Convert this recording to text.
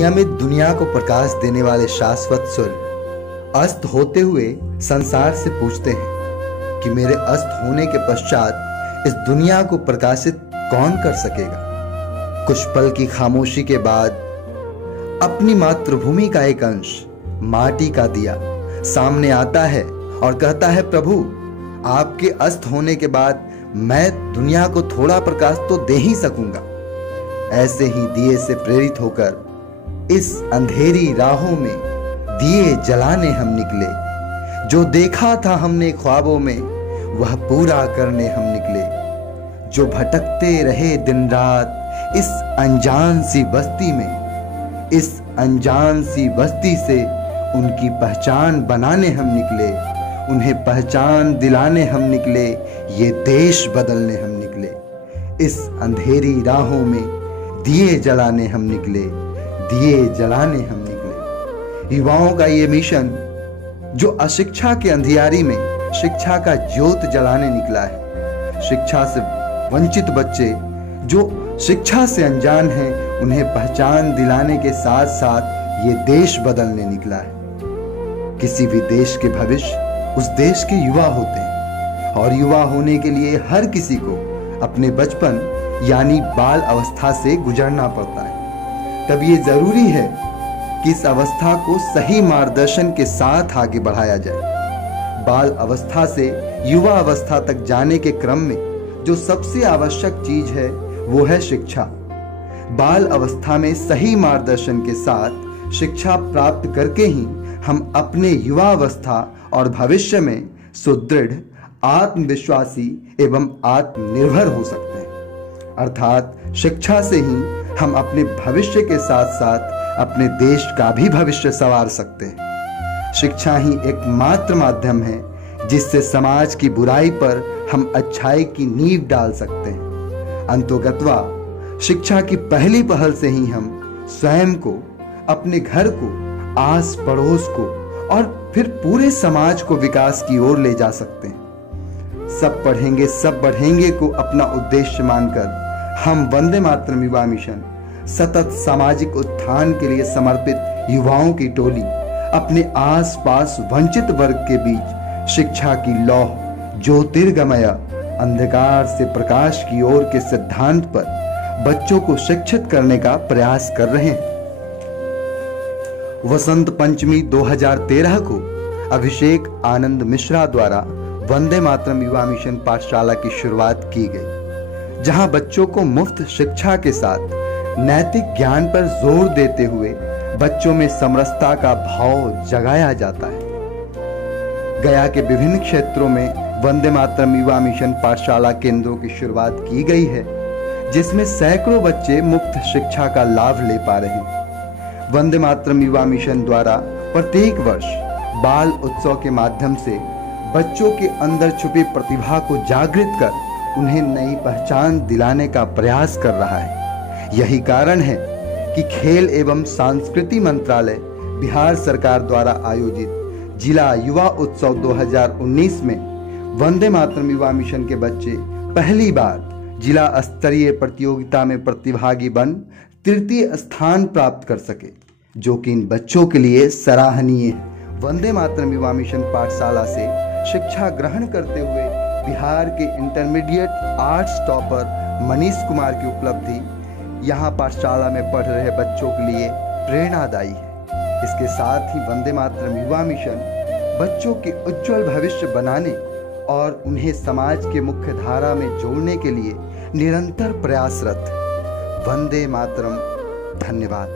अनियमित दुनिया को प्रकाश देने वाले शाश्वत सूर्य अस्त होते हुए संसार से पूछते हैं कि मेरे अस्त होने के पश्चात इस दुनिया को प्रकाशित कौन कर सकेगा। कुछ पल की खामोशी के बाद अपनी मातृभूमि का एक अंश, माटी का दिया, सामने आता है और कहता है, प्रभु आपके अस्त होने के बाद मैं दुनिया को थोड़ा प्रकाश तो दे ही सकूंगा। ऐसे ही दिए से प्रेरित होकर इस अंधेरी राहों में दिए जलाने हम निकले। जो देखा था हमने ख्वाबों में वह पूरा करने हम निकले। जो भटकते रहे दिन रात इस अनजान सी बस्ती में, इस अनजान सी बस्ती से उनकी पहचान बनाने हम निकले। उन्हें पहचान दिलाने हम निकले, ये देश बदलने हम निकले। इस अंधेरी राहों में दिए जलाने हम निकले, दिए जलाने हम निकले। युवाओं का ये मिशन जो अशिक्षा के अंधियारी में शिक्षा का ज्योत जलाने निकला है। शिक्षा से वंचित बच्चे जो शिक्षा से अनजान हैं, उन्हें पहचान दिलाने के साथ साथ ये देश बदलने निकला है। किसी भी देश के भविष्य उस देश के युवा होते हैं और युवा होने के लिए हर किसी को अपने बचपन यानी बाल अवस्था से गुजरना पड़ता है। तब ये जरूरी है कि इस अवस्था को सही मार्गदर्शन के साथ आगे बढ़ाया जाए। बाल अवस्था से युवा अवस्था तक जाने के क्रम में जो सबसे आवश्यक चीज है वो है शिक्षा। बाल अवस्था में सही मार्गदर्शन के साथ शिक्षा प्राप्त करके ही हम अपने युवा अवस्था और भविष्य में सुदृढ़, आत्मविश्वासी एवं आत्मनिर्भर हो सकते हैं। अर्थात शिक्षा से ही हम अपने भविष्य के साथ साथ अपने देश का भी भविष्य संवार सकते हैं। शिक्षा ही एकमात्र माध्यम है जिससे समाज की बुराई पर हम अच्छाई की नींव डाल सकते हैं। अंतोगत्वा शिक्षा की पहली पहल से ही हम स्वयं को, अपने घर को, आस पड़ोस को और फिर पूरे समाज को विकास की ओर ले जा सकते हैं। सब पढ़ेंगे सब बढ़ेंगे को अपना उद्देश्य मानकर हम वंदे मातरम युवा मिशन सतत सामाजिक उत्थान के लिए समर्पित युवाओं की टोली अपने आसपास वंचित वर्ग के बीच शिक्षा की लौह ज्योतिर्गमय अंधकार से प्रकाश की ओर के सिद्धांत पर बच्चों को शिक्षित करने का प्रयास कर रहे हैं। वसंत पंचमी 2013 को अभिषेक आनंद मिश्रा द्वारा वंदे मातरम युवा मिशन पाठशाला की शुरुआत की गई, जहां बच्चों को मुफ्त शिक्षा के साथ नैतिक ज्ञान पर जोर देते हुए बच्चों में समरसता का भाव जगाया जाता है। गया के विभिन्न क्षेत्रों में वंदे मातरम युवा मिशन पाठशाला केंद्रों की शुरुआत की गई है, जिसमें सैकड़ों बच्चे मुफ्त शिक्षा का लाभ ले पा रहे हैं। वंदे मातरम युवा मिशन द्वारा प्रत्येक वर्ष बाल उत्सव के माध्यम से बच्चों के अंदर छुपी प्रतिभा को जागृत कर उन्हें नई पहचान दिलाने का प्रयास कर रहा है। यही कारण है कि खेल एवं संस्कृति मंत्रालय बिहार सरकार द्वारा आयोजित जिला युवा उत्सव 2019 में वंदे मातरम युवा मिशन के बच्चे पहली बार जिला स्तरीय प्रतियोगिता में प्रतिभागी बन तृतीय स्थान प्राप्त कर सके, जो कि इन बच्चों के लिए सराहनीय है। वंदे मातरम युवा मिशन पाठशाला से शिक्षा ग्रहण करते हुए बिहार के intermediate arts topper Manish Kumar की उपलब्धि यहाँ पाठशाला में पढ़ रहे बच्चों के लिए प्रेरणादायी है। इसके साथ ही वंदे मातरम युवा मिशन बच्चों के उज्जवल भविष्य बनाने और उन्हें समाज के मुख्य धारा में जोड़ने के लिए निरंतर प्रयासरत है। वंदे मातरम। धन्यवाद।